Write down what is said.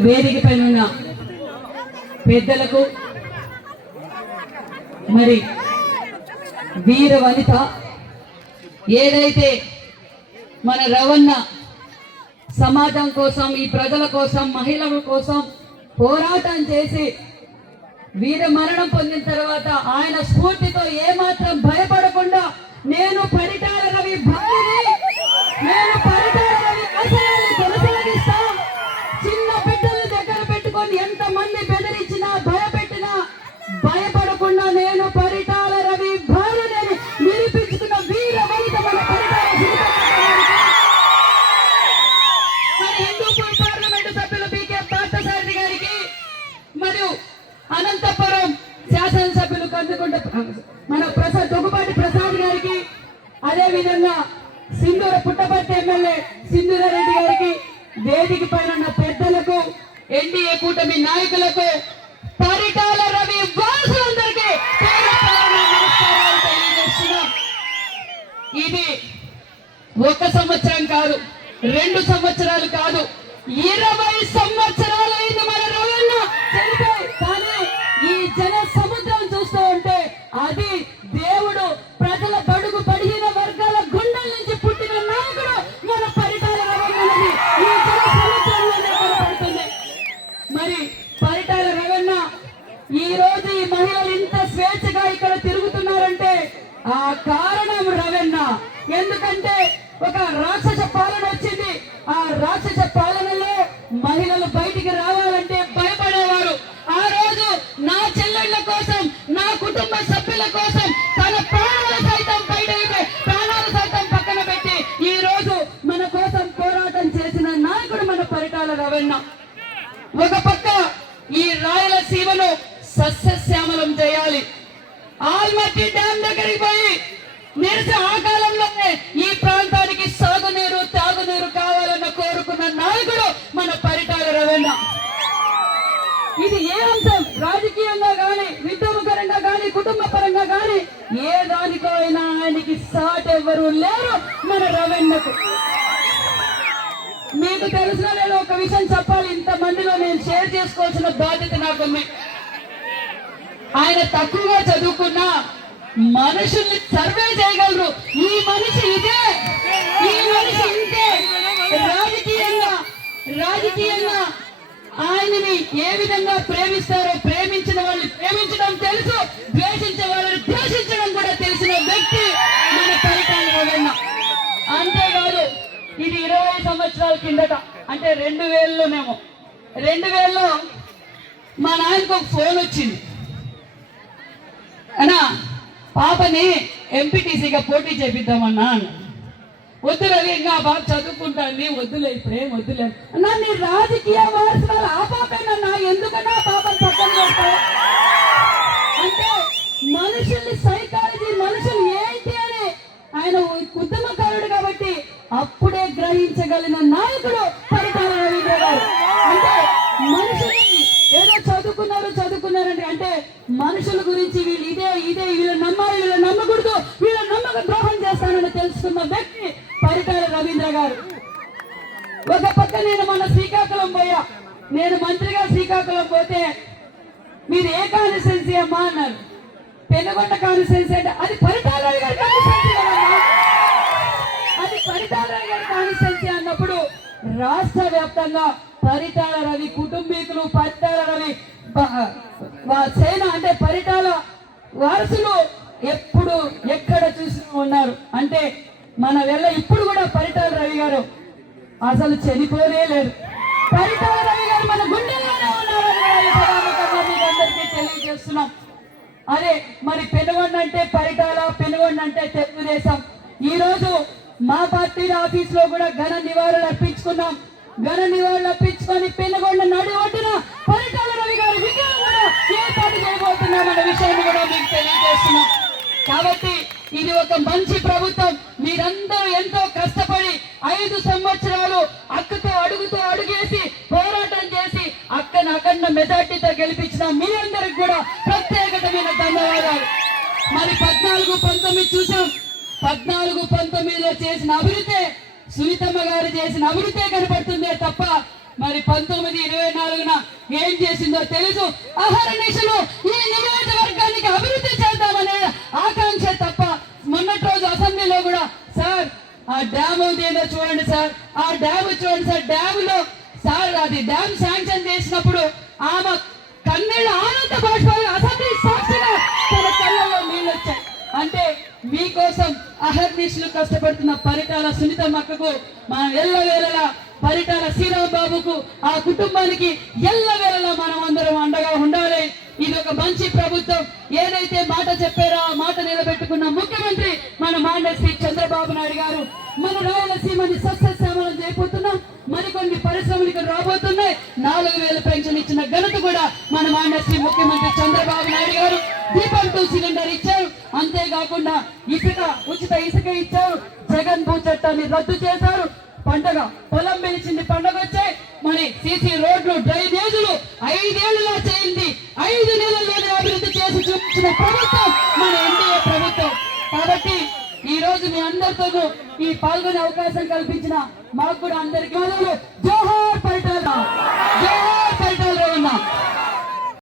వేదిక పైన ఉన్న పెద్దలకు మరి వీర వనిత ఏదైతే మన రవణ సమాజం కోసం ఈ ప్రజల కోసం మహిళల కోసం పోరాటం చేసి వీర మరణం పొందిన తర్వాత ఆయన స్ఫూర్తితో ఏమాత్రం భయ భయపడకుండా నేను పరిటాల రవి భార్యని నిరూపించుకున్న వీర వనిత మన హిందూపూర్ పార్లమెంటు సభ్యులు పీకే పార్థసారథి గారికి మరియు అనంతపురం శాసనసభ్యులు కందుకుంట మన ప్రసాద్ దొగుబాటి ప్రసాద్ గారికి అదే విధంగా సింధూర పుట్టపర్తి ఎమ్మెల్యే సింధూరారెడ్డి గారికి వేదిక పైన పెద్దలకు ఎన్డీఏ కూటమి నాయకులకు ఇది ఒక సంవత్సరం కాదు రెండు సంవత్సరాలు కాదు ఇరవై సంవత్సరాలు మన రవణ. చనిపోయి కానీ ఈ జన సముద్రం చూస్తూ ఉంటే అది దేవుడు ప్రజల బడుగు పడిన వర్గాల గుండెల నుంచి పుట్టిన నాయకుడు మన పరిటాల రవణని ఈ జన సముద్రంలోనే కనపడుతుంది. మరి పరిటాల రవణ ఈ రోజు ఈ మహిళలు ఇంత స్వేచ్ఛగా ఇక్కడ ఆ కారణం రవెన్న. ఎందుకంటే ఒక రాక్షస పాలన వచ్చింది. ఆ రాక్షస పాలనలో మహిళలు బయటికి రావాలంటే భయపడేవారు. ఆ రోజు నా చెల్లెళ్ళ కోసం నా కుటుంబ సభ్యుల కోసం తన ప్రాణాలు సైతం బయట ప్రాణాలు సైతం పక్కన పెట్టి ఈ రోజు మన కోసం పోరాటం చేసిన నాయకుడు మన పరిటాల రవెన్న. ఒక పక్క ఈ రాయలసీమను సస్యశ్యామలం చేయాలి. ఆల్మట్టి డ్యామ్ దగ్గరికి పోయి నిరస ఆ కాలంలోనే ఈ ప్రాంతానికి సాగునీరు తాగునీరు కావాలన్న కోరుకున్న నాయకుడు మన పరిటాల రవేణ ఇది ఏ అంశం? రాజకీయంగా గాని విద్యమకరంగా గాని కుటుంబ పరంగా గాని ఏ దానికో అయినా ఆయనకి సాట్ ఎవరు లేరు మన రవణకు మీకు తెలిసిన నేను ఒక విషయం చెప్పాలి. ఇంత మందిలో నేను షేర్ చేసుకోవాల్సిన బాధ్యత నాకుంది. ఆయన తక్కువగా చదువుకున్న మనుషుల్ని సర్వే చేయగలరు. ఈ మనిషి ఇదే. ఈ మనిషి ఇంతే రాజకీయంగా రాజకీయంగా ఆయనని ఏ విధంగా ప్రేమిస్తారో ప్రేమించిన వాళ్ళని ప్రేమించడం తెలుసు. ద్వేషించే వాళ్ళని ద్వేషించడం కూడా తెలిసిన వ్యక్తి మన పరిపాలన అంతేకాదు ఇది ఇరవై సంవత్సరాల కిందట అంటే రెండు వేలలోనేమో రెండు వేలలో మా నాయనకు ఒక ఫోన్ వచ్చింది. అన్నా పాపని ఎంపీటీసీగా పోటీ చేపిద్దామన్నా వద్దులే ఇంకా బాబు చదువుకుంటాను వద్దులే ఇప్పుడే వద్దులే. అన్నా నీ రాజకీయ వారసులు ఆ పాపేనన్నా ఎందుకన్నా ఆ పాపని పక్కన పెడతావు? అంటే మనుషుల్ని సైకాలజీ మనుషులు ఏంటి అని ఆయన ఉద్యమకారుడు కాబట్టి అప్పుడే గ్రహించగలిగిన నాయకుడు ఎందుకంటే మనుషుల గురించి వీళ్ళు ఇదే ఇదే వీళ్ళు నమ్మాలి వీళ్ళు నమ్మకూడదు వీళ్ళ నమ్మక ద్రోహం చేస్తానని తెలుసుకున్న వ్యక్తి పరిటాల రవీంద్ర గారు. ఒక పక్క నేను మన శ్రీకాకుళం పోయా. నేను మంత్రిగా శ్రీకాకుళం పోతే మీరు ఏ కాన్స్టిట్యున్సీ అమ్మా అన్నారు. పెనుగొండ కాన్స్టిట్యున్సీ అంటే అది పరిటాల గారి కాన్స్టిట్యున్సీ అది పరిటాల రవి గారి కాన్స్టిట్యున్సీ అన్నప్పుడు రాష్ట్ర వ్యాప్తంగా పరిటాల రవి కుటుంబీకులు పరిటాల రవి సేన అంటే పరిటాల వారసులు ఎప్పుడు ఎక్కడ చూసి ఉన్నారు? అంటే మన వెళ్ళ ఇప్పుడు కూడా పరిటాల రవి గారు అసలు చనిపోనే లేరు. పరిటాల రవి గారు మన గుండెల్లోనే ఉన్నారని అందరికీ తెలియజేస్తున్నాం. అదే మరి పెనుగొండ అంటే పరిటాల పెనుగొండ అంటే తెలుగుదేశం. ఈ రోజు మా పార్టీ ఆఫీస్లో కూడా ఘన నివాళులు అర్పించుకున్నాం. ఘన నివాళులు అర్పించుకొని పెనుగొండ నడి ఒడ్డున ఇది ఒక మంచి ప్రభుత్వం. మీరందరూ ఎంతో కష్టపడి ఐదు సంవత్సరాలు అక్కతో అడుగుతో అడుగేసి పోరాటం చేసి అక్కను అఖండ మెజార్టీతో గెలిపించిన మీరందరికి కూడా ప్రత్యేకమైన ధన్యవాదాలు. మరి పద్నాలుగు పంతొమ్మిది చూసాం. పద్నాలుగు పంతొమ్మిదిలో చేసిన అభివృద్ధి సునీతమ్మ గారు చేసిన అభివృద్ధి కనపడుతుందే తప్ప మరి పంతొమ్మిది ఇరవై నాలుగున ఏం చేసిందో తెలుసు. అహర్నిశలు ఈ నియోజకవర్గానికి అభివృద్ధి చేద్దామనే ఆకాంక్ష తప్ప మొన్నటి రోజు అసెంబ్లీలో కూడా సార్ ఆ లో చూడండి సార్. ఆ డ్యామ్ చూడండి సార్. డ్యామ్లో సార్ అది డ్యామ్ శాంక్షన్ చేసినప్పుడు ఆమె కన్నీళ్ళు ఆనంద బాష్పాలు అసెంబ్లీ సాక్షిగా తన కళ్ళల్లో నీళ్ళు వచ్చాయి. అంటే మీకోసం అహర్నిశలు కష్టపడుతున్న పరిటాల సునీతమ్మక్కకు మనం ఎల్లవేళలా పరిటాల శ్రీరామ్ బాబుకు ఆ కుటుంబానికి ఎల్లవేళలా మనం అందరం అండగా ఉండాలి. ఇది ఒక మంచి ప్రభుత్వం. ఏదైతే మాట చెప్పారో ఆ మాట నిలబెట్టుకున్న ముఖ్యమంత్రి మన మాండ శ్రీ చంద్రబాబు నాయుడు గారు. మన రాయలసీమని సస్యశ్యామలం చేయబోతున్నాం. మరికొన్ని పరిశ్రమలు ఇక్కడ రాబోతున్నాయి. నాలుగు వేల పెన్షన్ ఇచ్చిన ఘనత కూడా మన మాండ శ్రీ ముఖ్యమంత్రి చంద్రబాబు నాయుడు గారు. దీపం టూ సిలిండర్ ఇచ్చారు. అంతేకాకుండా ఇసుక ఉచిత ఇసుక ఇచ్చారు. జగన్ భూ చట్టాన్ని రద్దు చేశారు. పండగ పొలం పెంచింది పండగ వచ్చాయి. మరి సిసి రోడ్లు డ్రైనేజీలు ఐదేళ్ళలో చేయండి ఐదు నెలల్లోనే అభివృద్ధి చేసి చూపించిన ప్రభుత్వం మన ఎన్డీఏ ప్రభుత్వం. కాబట్టి ఈ రోజు మీ అందరితోనూ ఈ పాల్గొనే అవకాశం కల్పించిన మాకు కూడా అందరికీ జోహార్ పరిటాల. జోహార్ పరిటాల ఉన్నా